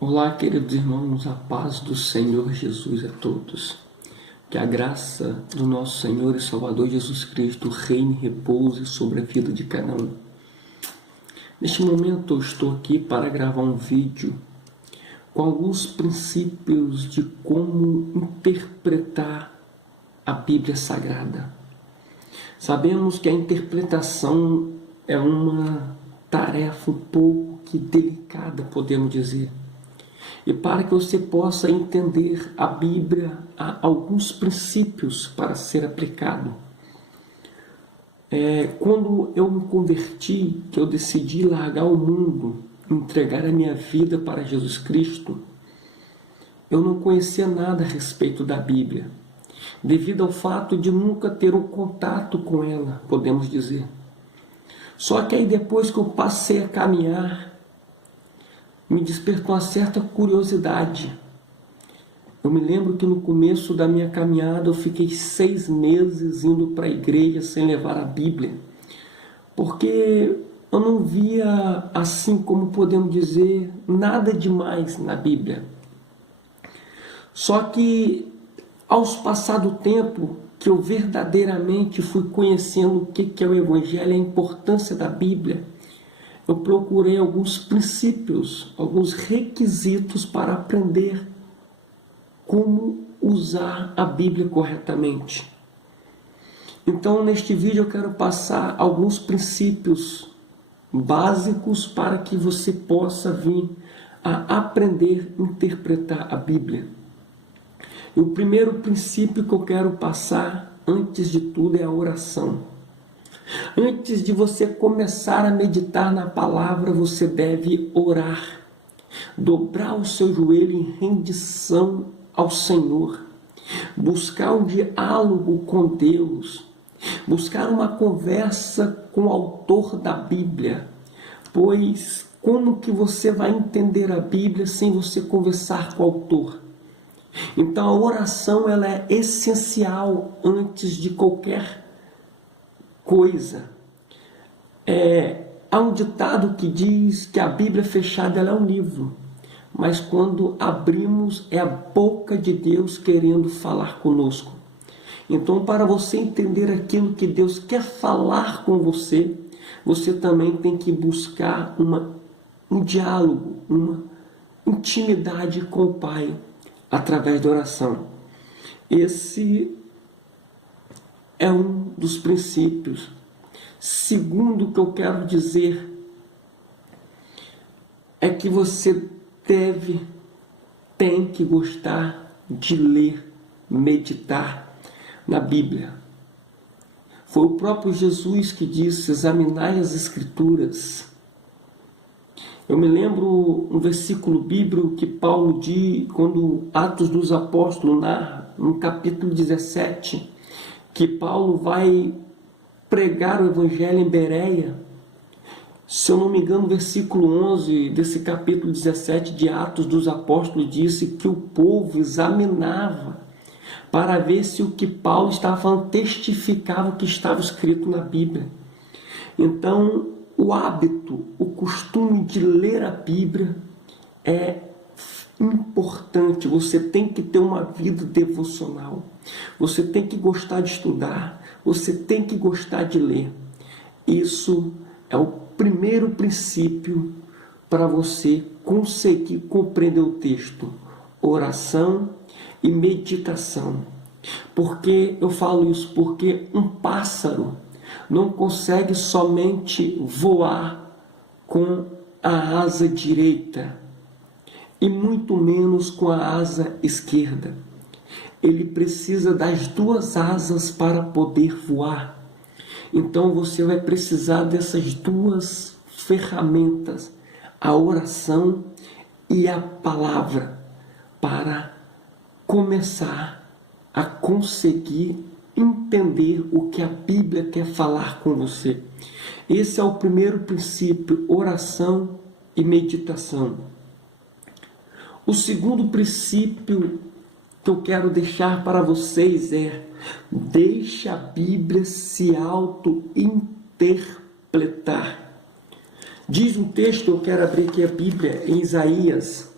Olá, queridos irmãos, a paz do Senhor Jesus a todos. Que a graça do nosso Senhor e Salvador Jesus Cristo reine e repouse sobre a vida de cada um. Neste momento eu estou aqui para gravar um vídeo com alguns princípios de como interpretar a Bíblia Sagrada. Sabemos que a interpretação é uma tarefa um pouco delicada, podemos dizer. E para que você possa entender a Bíblia, há alguns princípios para ser aplicado. Quando eu me converti, que eu decidi largar o mundo, entregar a minha vida para Jesus Cristo, eu não conhecia nada a respeito da Bíblia, devido ao fato de nunca ter um contato com ela, podemos dizer. Só que aí depois que eu passei a caminhar, me despertou uma certa curiosidade. Eu me lembro que no começo da minha caminhada eu fiquei 6 meses indo para a igreja sem levar a Bíblia, porque eu não via, assim como podemos dizer, nada demais na Bíblia. Só que aos passar do tempo, que eu verdadeiramente fui conhecendo o que é o Evangelho, a importância da Bíblia, eu procurei alguns princípios, alguns requisitos para aprender como usar a Bíblia corretamente. Então, neste vídeo eu quero passar alguns princípios básicos para que você possa vir a aprender a interpretar a Bíblia. E o primeiro princípio que eu quero passar, antes de tudo, é a oração. Antes de você começar a meditar na palavra, você deve orar, dobrar o seu joelho em rendição ao Senhor, buscar um diálogo com Deus, buscar uma conversa com o autor da Bíblia, pois como que você vai entender a Bíblia sem você conversar com o autor? Então a oração ela é essencial antes de qualquer coisa. Há um ditado que diz que a Bíblia fechada ela é um livro, mas quando abrimos é a boca de Deus querendo falar conosco. Então, para você entender aquilo que Deus quer falar com você, você também tem que buscar um diálogo, uma intimidade com o Pai através da oração. Esse é um dos princípios. Segundo que eu quero dizer é que você tem que gostar de ler, meditar na Bíblia. Foi o próprio Jesus que disse: examinai as Escrituras. Eu me lembro um versículo bíblico que Paulo diz, quando Atos dos Apóstolos narra, no capítulo 17, que Paulo vai pregar o Evangelho em Bereia. Se eu não me engano, o versículo 11 desse capítulo 17 de Atos dos Apóstolos disse que o povo examinava para ver se o que Paulo estava falando testificava o que estava escrito na Bíblia. Então, o hábito, o costume de ler a Bíblia é importante. Você tem que ter uma vida devocional. Você tem que gostar de estudar. Você tem que gostar de ler. Isso é o primeiro princípio para você conseguir compreender o texto. Oração e meditação. Por que eu falo isso? Porque um pássaro não consegue somente voar com a asa direita e muito menos com a asa esquerda. Ele precisa das 2 asas para poder voar. Então você vai precisar dessas 2 ferramentas, a oração e a palavra, para começar a conseguir entender o que a Bíblia quer falar com você. Esse é o primeiro princípio, oração e meditação. O segundo princípio que eu quero deixar para vocês é: deixe a Bíblia se auto-interpretar. Diz um texto, eu quero abrir aqui a Bíblia, em Isaías,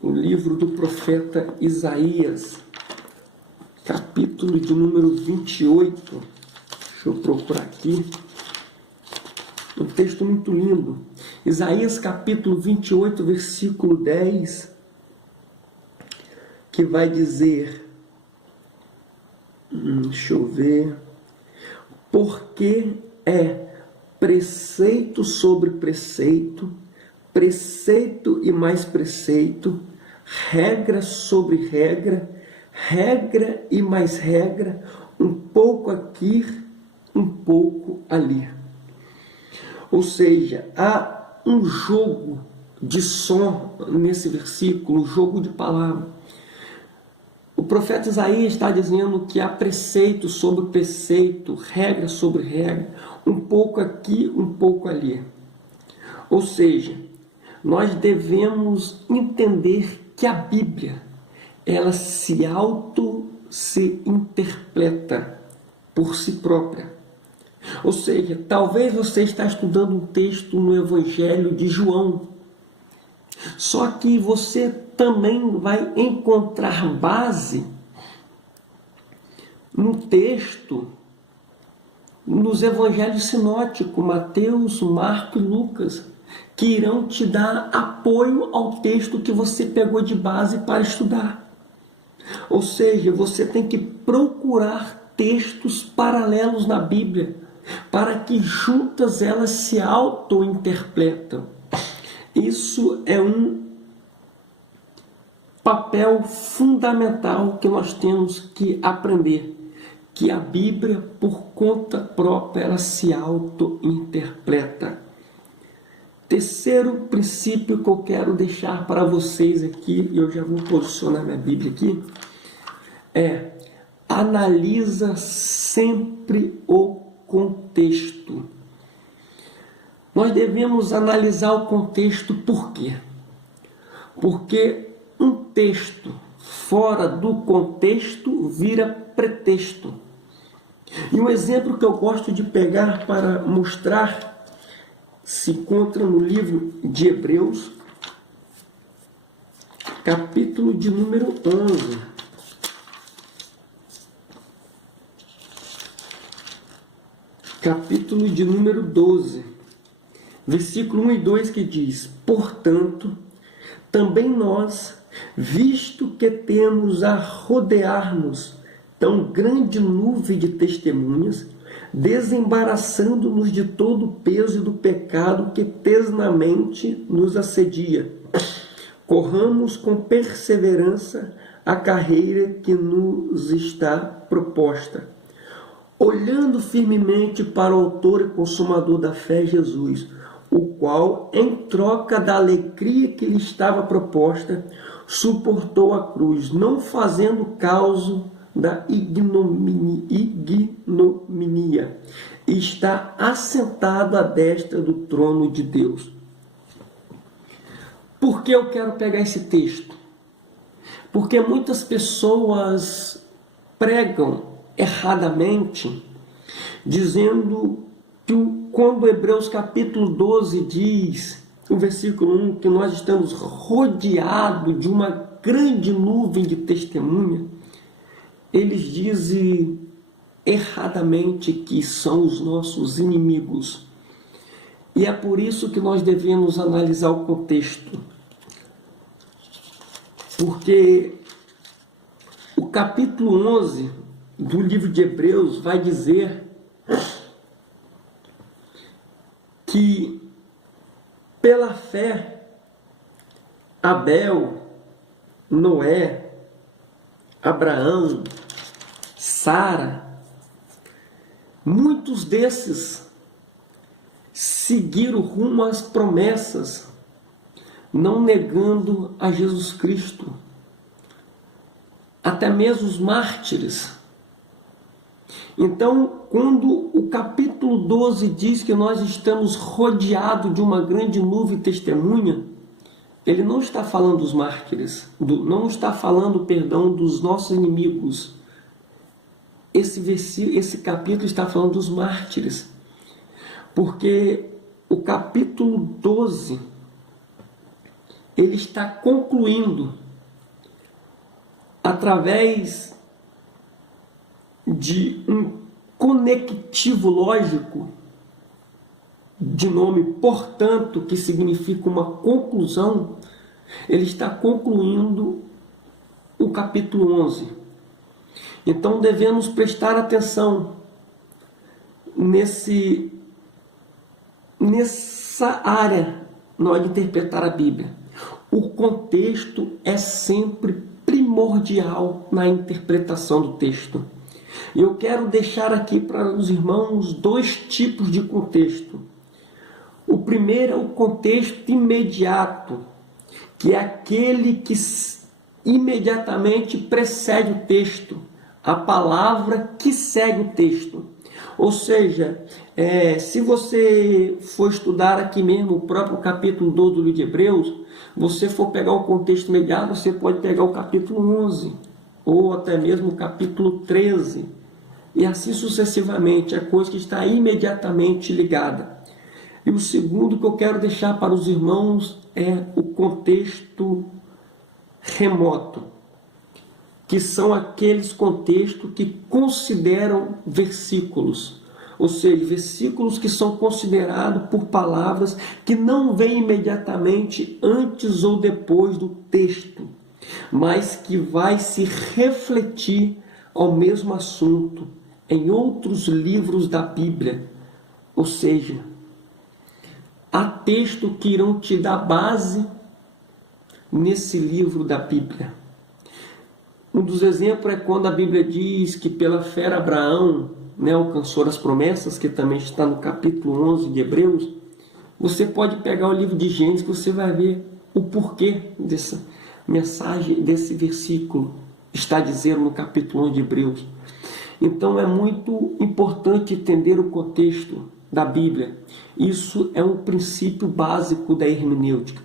o livro do profeta Isaías, capítulo de número 28. Deixa eu procurar aqui. Um texto muito lindo. Isaías capítulo 28, versículo 10, que vai dizer, deixa eu ver, porque é preceito sobre preceito, preceito e mais preceito, regra sobre regra, regra e mais regra, um pouco aqui, um pouco ali. Ou seja, há um jogo de som nesse versículo, um jogo de palavras. O profeta Isaías está dizendo que há preceito sobre preceito, regra sobre regra, um pouco aqui, um pouco ali. Ou seja, nós devemos entender que a Bíblia, ela se interpreta por si própria. Ou seja, talvez você está estudando um texto no Evangelho de João, só que você também vai encontrar base no texto, nos Evangelhos sinóticos, Mateus, Marcos e Lucas, que irão te dar apoio ao texto que você pegou de base para estudar. Ou seja, você tem que procurar textos paralelos na Bíblia, para que juntas elas se auto-interpretam. Isso é um papel fundamental que nós temos que aprender, que a Bíblia, por conta própria, ela se auto-interpreta. Terceiro princípio que eu quero deixar para vocês aqui, e eu já vou posicionar minha Bíblia aqui, é: analisa sempre o contexto. Nós devemos analisar o contexto. Por quê? Porque um texto fora do contexto vira pretexto. E um exemplo que eu gosto de pegar para mostrar se encontra no livro de Hebreus, capítulo de número 11. Capítulo de número 12, versículo 1 e 2, que diz: portanto, também nós, visto que temos a rodear-nos tão grande nuvem de testemunhas, desembaraçando-nos de todo o peso e do pecado que pesnamente nos assedia, corramos com perseverança a carreira que nos está proposta, olhando firmemente para o autor e consumador da fé, Jesus, o qual, em troca da alegria que lhe estava proposta, suportou a cruz, não fazendo caso da ignominia, e está assentado à destra do trono de Deus. Por que eu quero pegar esse texto? Porque muitas pessoas pregam erradamente, dizendo que quando Hebreus capítulo 12 diz, o versículo 1, que nós estamos rodeados de uma grande nuvem de testemunha, eles dizem erradamente que são os nossos inimigos. E é por isso que nós devemos analisar o contexto. Porque o capítulo 11 do livro de Hebreus vai dizer que pela fé Abel, Noé, Abraão, Sara, muitos desses seguiram rumo às promessas, não negando a Jesus Cristo. Até mesmo os mártires. Então, quando o capítulo 12 diz que nós estamos rodeados de uma grande nuvem testemunha, ele não está falando dos mártires, não está falando, perdão, dos nossos inimigos. Esse capítulo está falando dos mártires, porque o capítulo 12, ele está concluindo através de um conectivo lógico de nome portanto, que significa uma conclusão. Ele está concluindo o capítulo 11. Então devemos prestar atenção nessa área na hora de interpretar a Bíblia. O contexto é sempre primordial na interpretação do texto. Eu quero deixar aqui para os irmãos dois tipos de contexto. O primeiro é o contexto imediato, que é aquele que imediatamente precede o texto, a palavra que segue o texto. Ou seja, se você for estudar aqui mesmo o próprio capítulo 12 do livro de Hebreus, você for pegar o contexto imediato, você pode pegar o capítulo 11, ou até mesmo o capítulo 13, e assim sucessivamente, é coisa que está imediatamente ligada. E o segundo que eu quero deixar para os irmãos é o contexto remoto, que são aqueles contextos que consideram versículos, ou seja, versículos que são considerados por palavras que não vêm imediatamente antes ou depois do texto, mas que vai se refletir ao mesmo assunto em outros livros da Bíblia. Ou seja, há textos que irão te dar base nesse livro da Bíblia. Um dos exemplos é quando a Bíblia diz que pela fé Abraão, alcançou as promessas, que também está no capítulo 11 de Hebreus. Você pode pegar o livro de Gênesis, que você vai ver o porquê dessa mensagem, desse versículo está dizendo no capítulo 11 de Hebreus. Então é muito importante entender o contexto da Bíblia. Isso é um princípio básico da hermenêutica.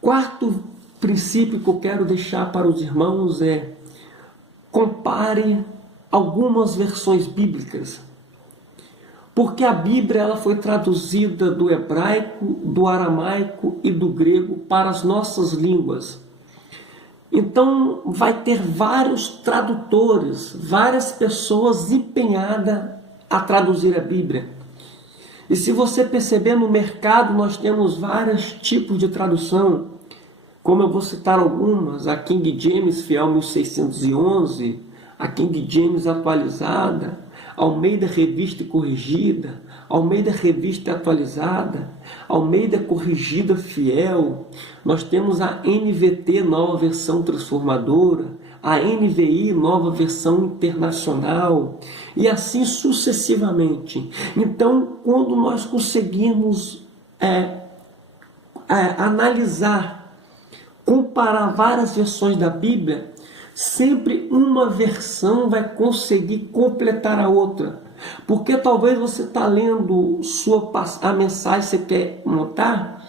Quarto princípio que eu quero deixar para os irmãos é: compare algumas versões bíblicas. Porque a Bíblia ela foi traduzida do hebraico, do aramaico e do grego para as nossas línguas. Então vai ter vários tradutores, várias pessoas empenhadas a traduzir a Bíblia. E se você perceber, no mercado nós temos vários tipos de tradução, como eu vou citar algumas: a King James Fiel 1611, a King James atualizada, Almeida Revista e Corrigida, Almeida Revista e Atualizada, Almeida Corrigida Fiel. Nós temos a NVT, Nova Versão Transformadora, a NVI, Nova Versão Internacional, e assim sucessivamente. Então, quando nós conseguimos analisar, comparar várias versões da Bíblia, sempre uma versão vai conseguir completar a outra. Porque talvez você está lendo a mensagem que você quer montar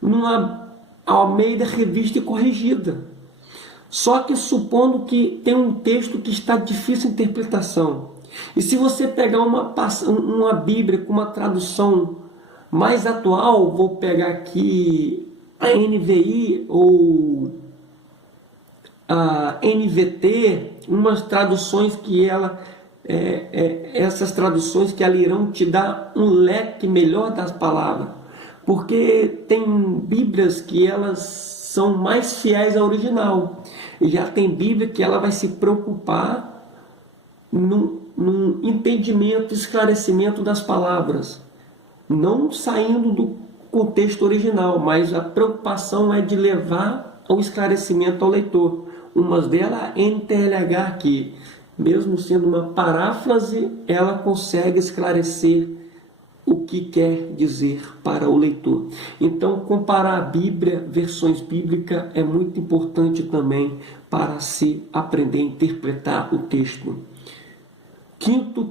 numa Almeida Revista e Corrigida. Só que supondo que tem um texto que está difícil de interpretação. E se você pegar uma Bíblia com uma tradução mais atual, vou pegar aqui a NVI ou a NVT, umas traduções que essas traduções que ela irão te dar um leque melhor das palavras, porque tem Bíblias que elas são mais fiéis ao original, e já tem Bíblia que ela vai se preocupar no entendimento, esclarecimento das palavras, não saindo do contexto original, mas a preocupação é de levar ao esclarecimento ao leitor. Umas delas, a NTLH, que mesmo sendo uma paráfrase, ela consegue esclarecer o que quer dizer para o leitor. Então, comparar a Bíblia, versões bíblicas, é muito importante também para se aprender a interpretar o texto. Quinto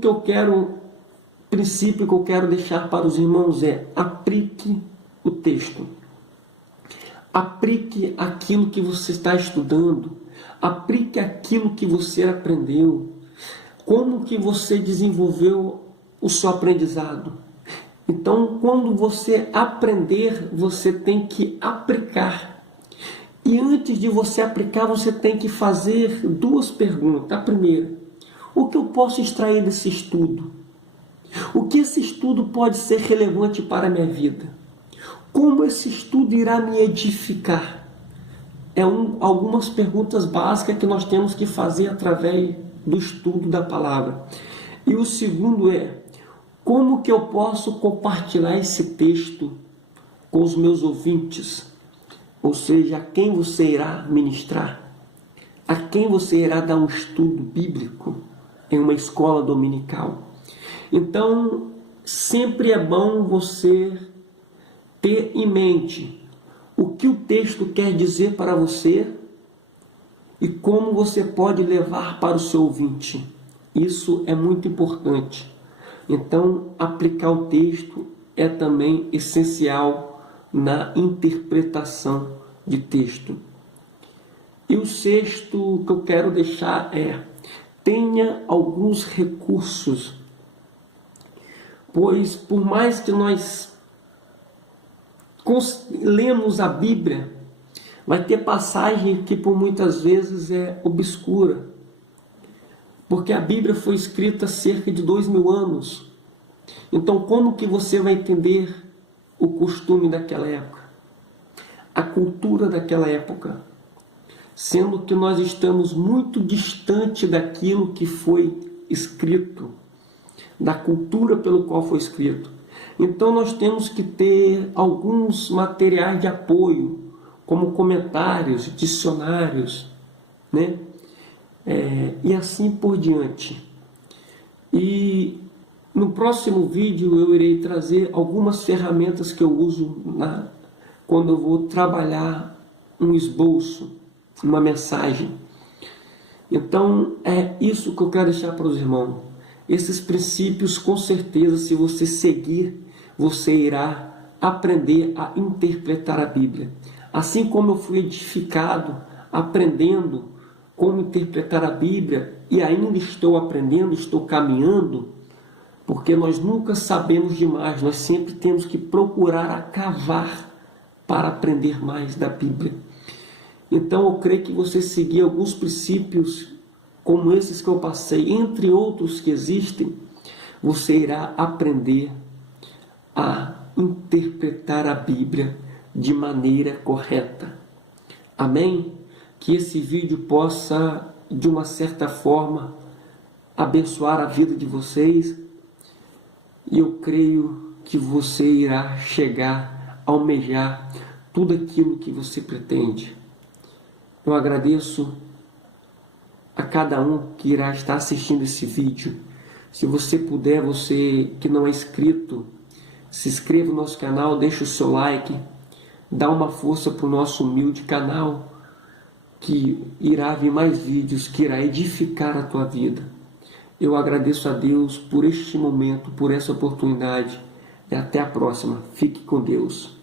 princípio que eu quero deixar para os irmãos é: aplique o texto. Aplique aquilo que você está estudando. Aplique aquilo que você aprendeu. Como que você desenvolveu o seu aprendizado? Então, quando você aprender, você tem que aplicar. E antes de você aplicar, você tem que fazer duas perguntas. A primeira, o que eu posso extrair desse estudo? O que esse estudo pode ser relevante para a minha vida? Como esse estudo irá me edificar? Algumas perguntas básicas que nós temos que fazer através do estudo da palavra. E o segundo é, como que eu posso compartilhar esse texto com os meus ouvintes? Ou seja, a quem você irá ministrar? A quem você irá dar um estudo bíblico em uma escola dominical? Então, sempre é bom você ter em mente o que o texto quer dizer para você e como você pode levar para o seu ouvinte. Isso é muito importante. Então, aplicar o texto é também essencial na interpretação de texto. E o sexto que eu quero deixar é: tenha alguns recursos, pois por mais que nós lemos a Bíblia, vai ter passagem que por muitas vezes é obscura, porque a Bíblia foi escrita há cerca de 2000 anos. Então, como que você vai entender o costume daquela época, a cultura daquela época, sendo que nós estamos muito distante daquilo que foi escrito, da cultura pelo qual foi escrito. Então nós temos que ter alguns materiais de apoio, como comentários, dicionários, né? E assim por diante. E no próximo vídeo eu irei trazer algumas ferramentas que eu uso quando eu vou trabalhar um esboço, uma mensagem. Então é isso que eu quero deixar para os irmãos. Esses princípios, com certeza, se você seguir, você irá aprender a interpretar a Bíblia. Assim como eu fui edificado aprendendo como interpretar a Bíblia e ainda estou aprendendo, estou caminhando, porque nós nunca sabemos demais, nós sempre temos que procurar a cavar para aprender mais da Bíblia. Então eu creio que você seguir alguns princípios como esses que eu passei, entre outros que existem, você irá aprender a interpretar a Bíblia de maneira correta. Amém? Que esse vídeo possa, de uma certa forma, abençoar a vida de vocês, e eu creio que você irá chegar a almejar tudo aquilo que você pretende. Eu agradeço a cada um que irá estar assistindo esse vídeo. Se você puder, você que não é inscrito, se inscreva no nosso canal, deixa o seu like, dá uma força para o nosso humilde canal, que irá vir mais vídeos, que irá edificar a tua vida. Eu agradeço a Deus por este momento, por essa oportunidade, e até a próxima. Fique com Deus.